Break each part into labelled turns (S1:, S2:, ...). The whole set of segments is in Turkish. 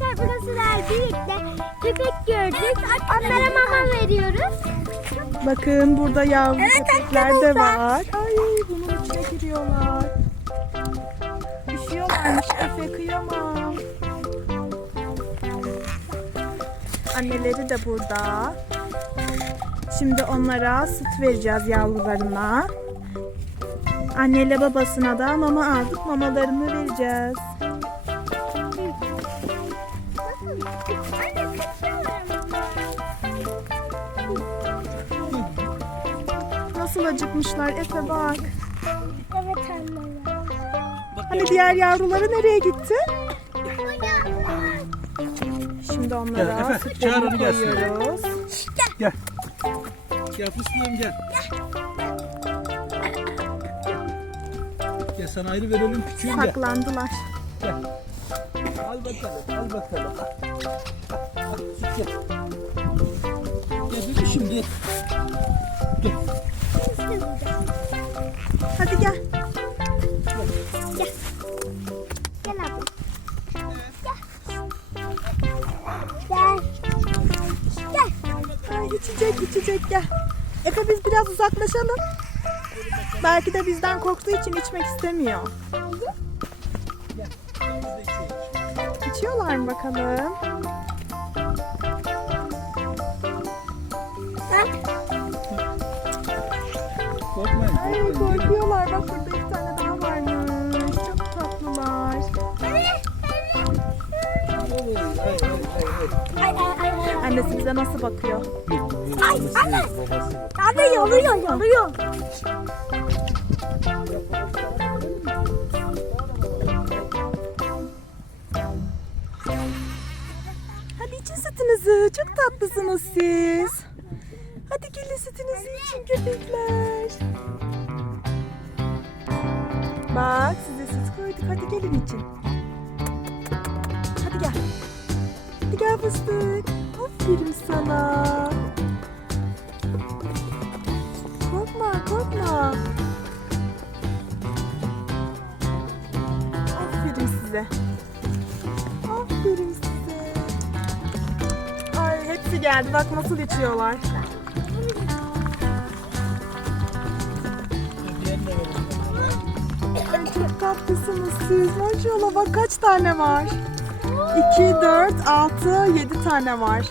S1: Arkadaşlar bugün sizler birlikte köpek gördük. Onlara mama veriyoruz.
S2: Bakın burada yavru
S1: Evet,
S2: köpekler de var. Ay bunun içine giriyorlar. Üşüyorlarmış Efe kıyamam. Anneleri de burada. Şimdi onlara süt vereceğiz yavrularına. Anneyle babasına da mama aldık. Mamalarını vereceğiz. Nasıl acıkmışlar Efe bak.
S1: Evet anne.
S2: Hani diğer yavruları nereye gitti? Şimdi
S3: Gel,
S2: onlara
S3: Efe,
S2: sütlerini
S3: çağır onu gelsin.
S2: koyuyoruz.
S3: Gel. Gel fıstığım gel. Gel sana ayrı verelim küçüğüm gel.
S2: Saklandılar.
S3: Al bakalım, al bakalım. Al, süt gel. Gel bebişim gel. Gel.
S2: Hadi gel.
S1: Gel abla. Gel. Gel.
S2: Ay, içecek içecek gel. Efe biz biraz uzaklaşalım. Belki de bizden korktuğu için içmek istemiyor. İçiyorlar mı bakalım?
S3: Korkmayın,
S2: Ay korkuyorlar. Bak burada bir tane daha varmış. Çok tatlılar. Annesi bize nasıl bakıyor?
S3: ay. Babası, babası.
S1: Abi yoluyor
S2: sütünüzü. Çok tatlısınız siz. Hadi gelin sütünüzü için köpekler. Bak size süt koyduk. Hadi gelin için. Hadi gel. Hadi gel fıstık. Aferin sana. Korkma korkma. Aferin size. Aferin hepsi geldi. Bak nasıl içiyorlar. Ay çok tatlısınız siz. Maşallah bak kaç tane var. 2, 4, 6, 7 tane var.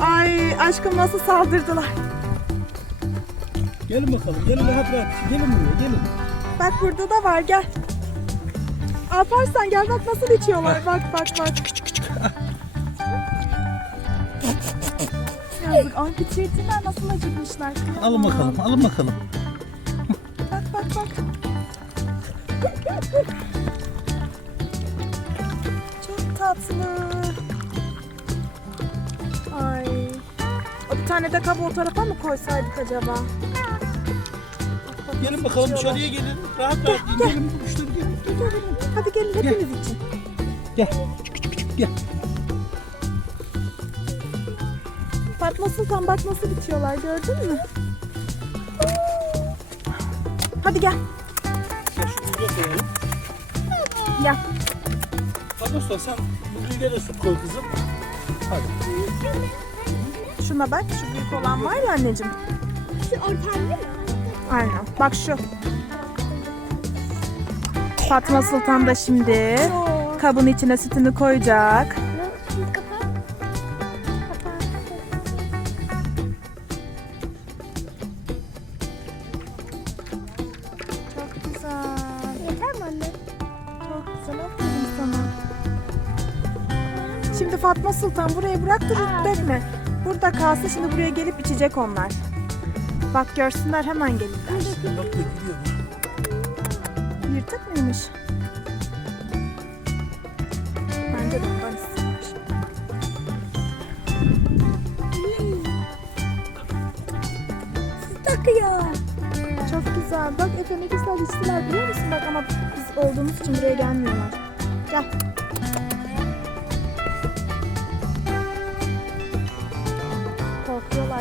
S2: Ay aşkım nasıl saldırdılar.
S3: Gelin bakalım, gelin rahat rahat. Gelin buraya, gelin.
S2: Bak burada da var gel. Alparslan gel bak nasıl içiyorlar. Bak bak bak. Yazık. Ay bitirdiler nasıl acıkmışlar. Kıyamam.
S3: Alın bakalım, alın bakalım.
S2: Bak bak bak. Çok tatlı. Ay. O bir tane de kabı o tarafa mı koysaydık acaba?
S3: Gelin bakalım dışarıya gelin. Rahat rahat yiyin. Gelin gelin.
S2: Gel, gel, gel. Hadi gelin hepiniz için.
S3: Gel. Küçük küçük küçük gel.
S2: Fatma Sultan bak nasıl bitiyorlar gördün mü? Hadi gel.
S3: Buraya koyalım.
S2: Gel.
S3: Usta sen bu büyüğe de süt koy kızım. Hadi.
S2: Şuna bak şu büyük olan var ya anneciğim.
S1: Şu ortamda mı?
S2: Aynen. Bak şu. Fatma Sultan da şimdi kabın içine sütünü koyacak. Sultan buraya bırak da dökme. Burada kalsın şimdi buraya gelip içecek onlar. Bak görsünler hemen gelirler.
S3: Bak dökülüyor.
S2: Yırtık mıymış? Bence de ondan.
S1: Takıyor.
S2: Çok güzel. Bak Efe ne güzel içtiler biliyor musun? Bak ama biz olduğumuz için buraya gelmiyorlar. Gel.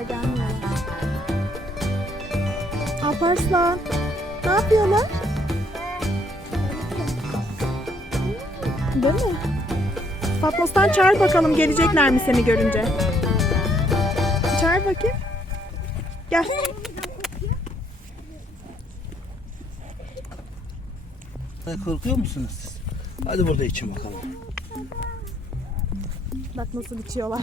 S2: Korkuyorlar gelmiyorlar. Alparslan. Ne yapıyorlar? Değil mi? Fatmos'tan çağır bakalım gelecekler mi seni görünce. Çağır bakayım. Gel.
S3: Korkuyor musunuz siz? Hadi burada için bakalım.
S2: Bak nasıl içiyorlar.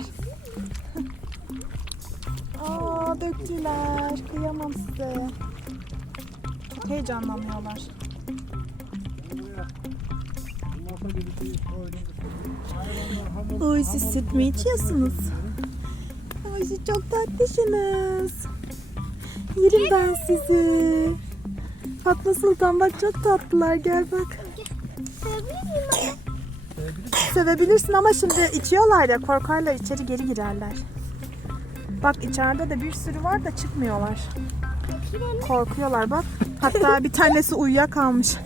S2: Aa döktüler. Kıyamam size. Heyecanlanıyorlar. Oy süt mü içiyorsunuz? Ay çok tatlısınız. Yerim ben sizi. Fatma Sultan bak çok tatlılar gel bak. Sevebilirsin ama şimdi içiyorlar ya korkarlar içeri geri girerler. Bak içeride de bir sürü var da çıkmıyorlar. Korkuyorlar bak. Hatta bir tanesi uyuyakalmış.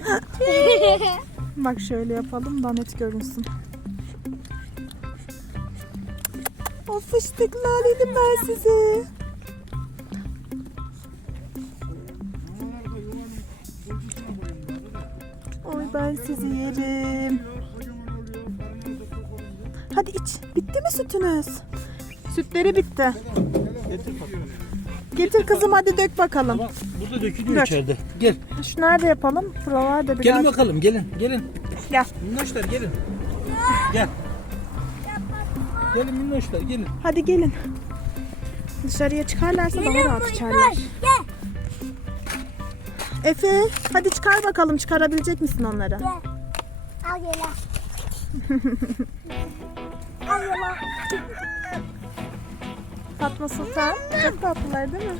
S2: bak şöyle yapalım da net görünsün. O fıstıklar yedim ben sizi. Oy ben sizi yerim. Hadi iç. Bitti mi sütünüz? Sütleri bitti.
S3: Getir bakalım.
S2: Getir kızım hadi dök bakalım.
S3: Bak burada dökülüyor
S2: Dök.
S3: içeride. Gel.
S2: Şu nerede yapalım? Buralarda biraz.
S3: Gelin bakalım gelin. Gelin.
S2: Gel.
S3: Minnoşlar gelin. Gel. Gelin minnoşlar gelin.
S2: Hadi gelin. Dışarıya çıkarlarsa daha rahat içerler.
S1: Gel.
S2: Efe hadi çıkar bakalım çıkarabilecek misin onları?
S1: Gel. Al gel al. Gel.
S2: Fatma Sultan çok tatlılar değil mi?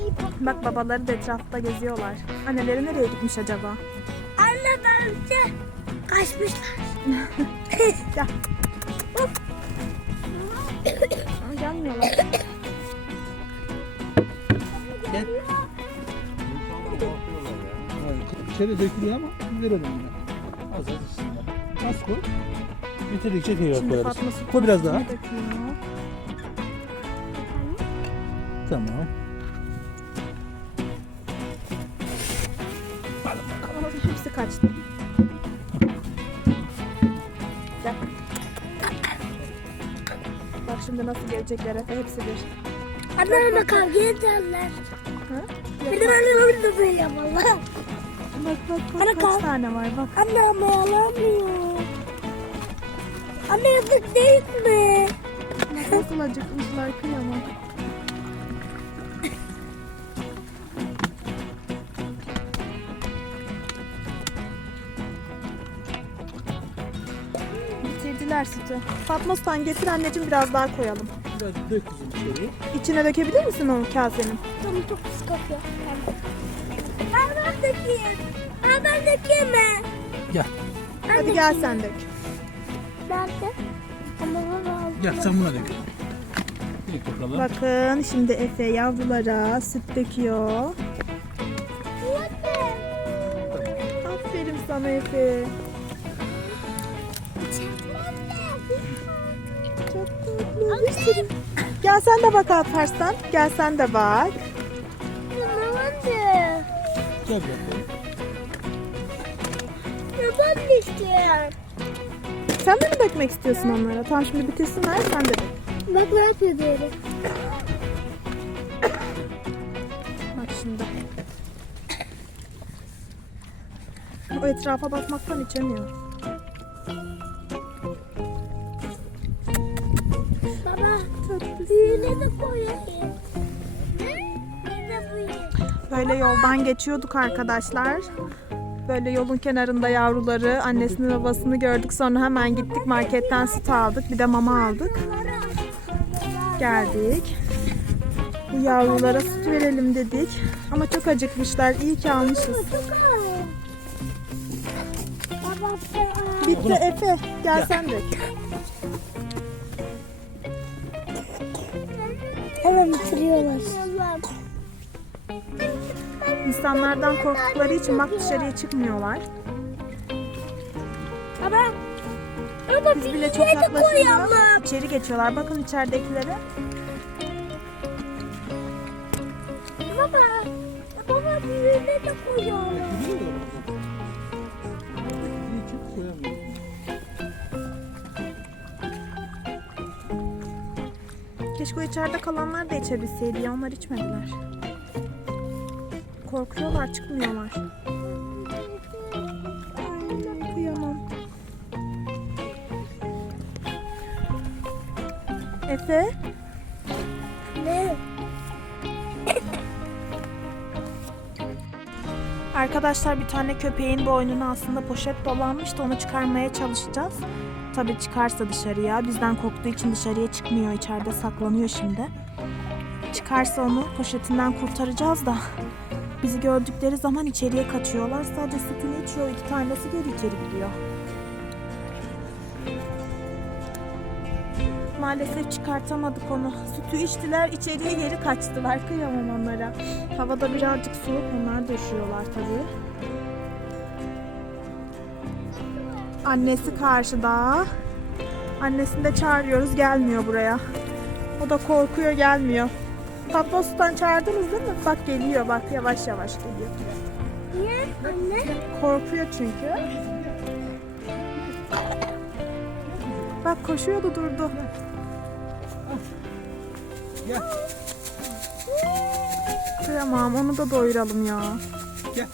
S1: İyi bak.
S2: Bak babaları da etrafta geziyorlar. Anneleri nereye gitmiş acaba?
S1: Anne bence kaçmışlar.
S2: Gel. Aa, gelmiyorlar.
S3: Gel. İçeri dökülüyor ama verelim yine. Az az içsinler. Az koy. Bitirdikçe tekrar koyarız. Koy biraz daha.
S2: döküyor.
S3: Tamam.
S2: Ama hepsi kaçtı. Gel. Bak şimdi nasıl gelecekler Efe hepsi bir.
S1: Annemle kavga ederler.
S2: Ha?
S1: Benim annem de böyle valla.
S2: Bak bak bak
S1: Ana
S2: kaç tane var bak.
S1: Anne ama yalamıyor. Anne yazık değil mi?
S2: Nasıl acıkmışlar kıyamam. Sütü. Fatma Sultan getir anneciğim biraz daha koyalım.
S3: Biraz dök kızım içeri.
S2: İçine dökebilir misin o kasenin?
S1: Canım çok pis kokuyor. Ben ben dökeyim. Ben ben dökeyim mi?
S3: Gel.
S2: Hadi gel sen dök.
S1: Nerede? Ama bana
S3: Gel sen buna dök. Dök bakalım.
S2: Bakın şimdi Efe yavrulara süt döküyor. Aferin sana Efe. Bir sürü. Gel sen de bak Alparslan. Gel sen de bak.
S1: Anne.
S3: Gel bakalım.
S1: Ya ben de istiyorum.
S2: Sen de mi dökmek istiyorsun onlara? Tamam şimdi bitirsinler sen de dök.
S1: Bak ne yapıyor diyorum.
S2: Bak şimdi. O etrafa bakmaktan içemiyor. Böyle yoldan geçiyorduk arkadaşlar. Böyle yolun kenarında yavruları, annesini babasını gördük. Sonra hemen gittik marketten süt aldık. Bir de mama aldık. Geldik. Bu yavrulara süt verelim dedik. Ama çok acıkmışlar. İyi ki almışız. Bitti Efe. Gel sen dök.
S1: Hemen bitiriyorlar.
S2: İnsanlardan korktukları için bak dışarıya çıkmıyorlar.
S1: Baba. Baba
S2: Biz bile çok yaklaşınca
S1: koyalım.
S2: içeri geçiyorlar. Bakın içeridekilere.
S1: Baba. Baba büyüğüne de koyalım.
S2: Keşke içeride kalanlar da içebilseydi onlar içmediler. Korkuyorlar çıkmıyorlar. Efe
S1: Ne?
S2: Arkadaşlar bir tane köpeğin boynuna aslında poşet dolanmıştı. Onu çıkarmaya çalışacağız. Tabii çıkarsa dışarıya. Bizden korktuğu için dışarıya çıkmıyor. İçeride saklanıyor şimdi. Çıkarsa onu poşetinden kurtaracağız da. Bizi gördükleri zaman içeriye kaçıyorlar. Sadece sütünü içiyor. iki tanesi geri içeri gidiyor. Maalesef çıkartamadık onu. Sütü içtiler, içeriye geri kaçtılar. Kıyamam onlara. Havada birazcık soğuk, onlar da üşüyorlar tabii. Annesi karşıda. Annesini de çağırıyoruz, gelmiyor buraya. O da korkuyor, gelmiyor. Tatlos'tan çağırdınız değil mi? Bak geliyor, bak yavaş yavaş geliyor.
S1: Niye anne?
S2: Korkuyor çünkü. Bak koşuyordu durdu.
S3: Gel.
S2: Kıyamam onu da doyuralım ya.
S3: Gel.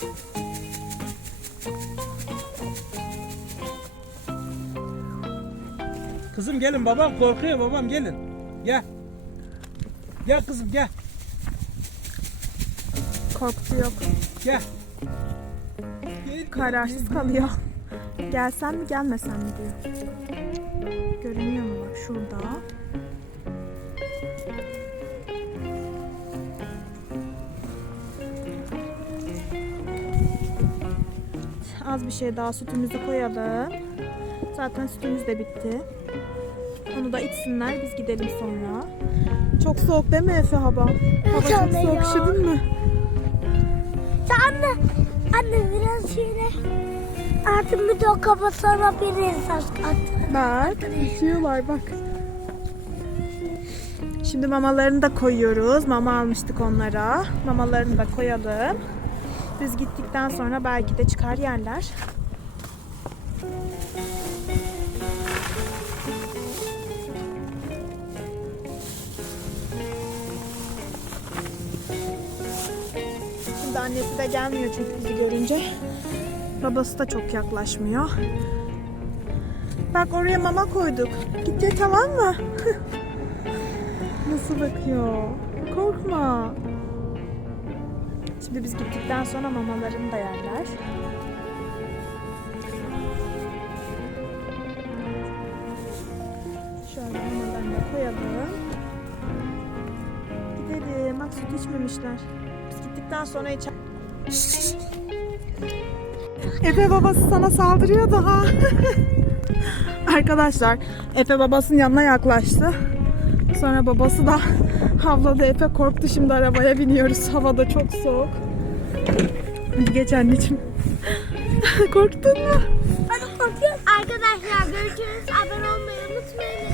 S3: Kızım gelin babam korkuyor babam gelin. Gel. Gel kızım gel.
S2: Korktu yok.
S3: Gel. Gel.
S2: Kararsız kalıyor. Gelsen mi gelmesen mi diyor. Görünüyor mu bak şurada. Az bir şey daha sütümüzü koyalım. Zaten sütümüz de bitti. Onu da içsinler biz gidelim sonra. Çok soğuk değil mi Efe hava? Hava çok
S1: anne
S2: soğuk
S1: ya.
S2: üşüdün mü?
S1: Anne, anne biraz şöyle. Artık bir de o kafasına bir insan at.
S2: Bak, üşüyorlar bak. Şimdi mamalarını da koyuyoruz. Mama almıştık onlara. Mamalarını da koyalım. Biz gittikten sonra belki de çıkar yerler. Şimdi annesi de gelmiyor çünkü bizi görünce. Babası da çok yaklaşmıyor. Bak oraya mama koyduk. Gidecek tamam mı? Nasıl bakıyor? Korkma. Şimdi biz gittikten sonra mamalarını da yerler. İçmemişler. Biz gittikten sonra içer... Efe babası sana saldırıyor daha. Arkadaşlar Efe babasının yanına yaklaştı. Sonra babası da havladı. Efe korktu şimdi arabaya biniyoruz. Havada çok soğuk. Hadi geç anneciğim. Korktun mu?
S1: Korkuyorum. Arkadaşlar görüşürüz. Abone olmayı unutmayın.